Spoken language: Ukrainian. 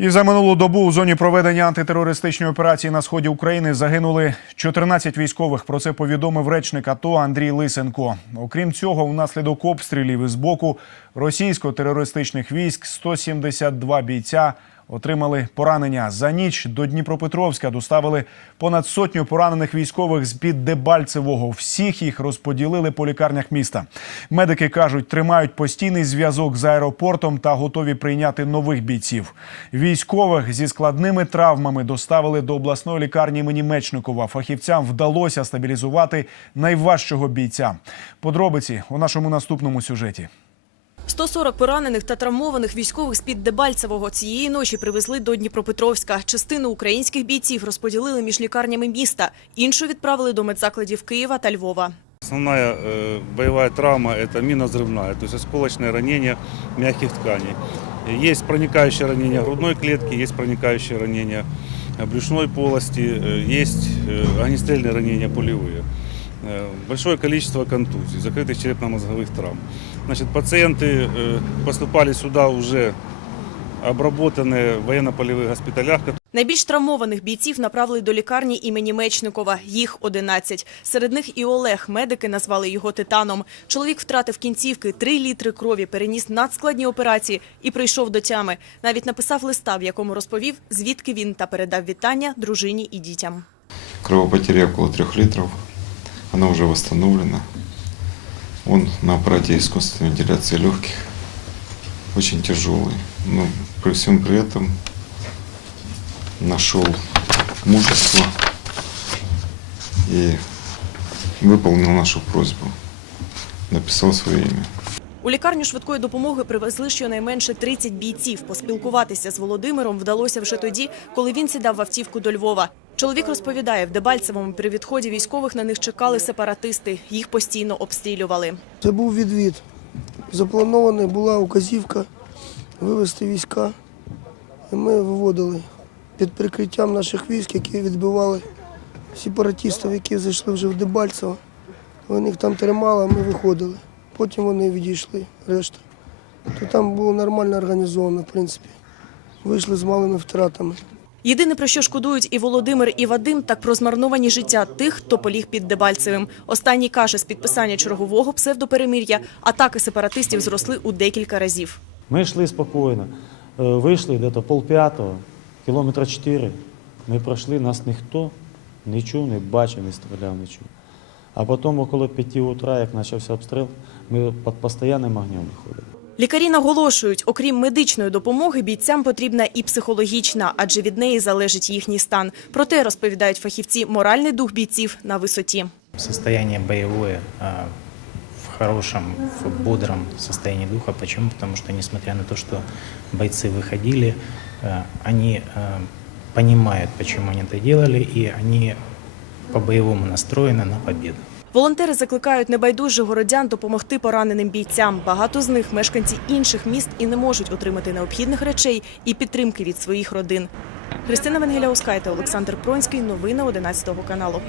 І за минулу добу у зоні проведення антитерористичної операції на сході України загинули 14 військових. Про це повідомив речник АТО Андрій Лисенко. Окрім цього, внаслідок обстрілів із боку російсько-терористичних військ 172 бійця отримали поранення. За ніч до Дніпропетровська доставили понад сотню поранених військових з під Дебальцевого. Всіх їх розподілили по лікарнях міста. Медики кажуть, тримають постійний зв'язок з аеропортом та готові прийняти нових бійців. Військових зі складними травмами доставили до обласної лікарні імені Мечникова. Фахівцям вдалося стабілізувати найважчого бійця. Подробиці у нашому наступному сюжеті. 140 поранених та травмованих військових з-під Дебальцевого цієї ночі привезли до Дніпропетровська. Частину українських бійців розподілили між лікарнями міста, іншу відправили до медзакладів Києва та Львова. Основная э, боевая травма – это минозрывная, то есть осколочное ранение мягких тканей. Есть проникающее ранение грудной клетки, есть проникающее ранение э, брюшной полости, э, есть э, огнестрельные ранения пулевые. Э, Большое количество контузий, закрытых черепно-мозговых травм. Значит, пациенты э, поступали сюда уже обработанные в военно-полевых госпиталях, Найбільш травмованих бійців направили до лікарні імені Мечникова. Їх 11. Серед них і Олег. Медики назвали його титаном. Чоловік втратив кінцівки, 3 літри крові, переніс надскладні операції і прийшов до тями. Навіть написав листа, в якому розповів, звідки він та передав вітання дружині і дітям. Кровопотеря около трех литров. Она уже восстановлена. Он на аппарате искусственной вентиляции легких. Очень тяжелый. Но при всем при этом нашел мужество и выполнил нашу просьбу. Написал свое имя. У лікарню швидкої допомоги привезли щонайменше 30 бійців. Поспілкуватися з Володимиром вдалося вже тоді, коли він сідав в автівку до Львова. Чоловік розповідає, в Дебальцевому при відході військових на них чекали сепаратисти. Їх постійно обстрілювали. Це був відвід. Запланована була указівка вивести війська. І ми виводили під прикриттям наших військ, які відбивали сепаратистів, які зайшли вже в Дебальцево. Вони їх там тримали, а ми виходили. Потім вони відійшли, решта. То там було нормально організовано, в принципі. Вийшли з малими втратами. Єдине, про що шкодують і Володимир, і Вадим, так про змарновані життя тих, хто поліг під Дебальцевим. Останній каже, з підписання чергового псевдоперемир'я атаки сепаратистів зросли у декілька разів. Ми йшли спокійно. Е, Вийшли десь пол п'ятого, кілометра чотири. Ми пройшли, нас ніхто не чув, не бачив, не стріляв, не чув. А потім около п'яти утра, як почався обстріл, ми під постійним огнем виходили. Лікарі наголошують, окрім медичної допомоги, бійцям потрібна і психологічна, адже від неї залежить їхній стан. Проте, розповідають фахівці, моральний дух бійців на висоті. состояние боевое, а, в хорошем, в бодром состоянии духа. Почему? Потому что, несмотря на то, что бойцы выходили, а, они а, понимают, почему они это делали, и они по-боевому настроены на победу. Волонтери закликають небайдужих городян допомогти пораненим бійцям. Багато з них мешканці інших міст і не можуть отримати необхідних речей і підтримки від своїх родин. Христина Венгеляускайте, Олександр Пронський. Новини 11 каналу.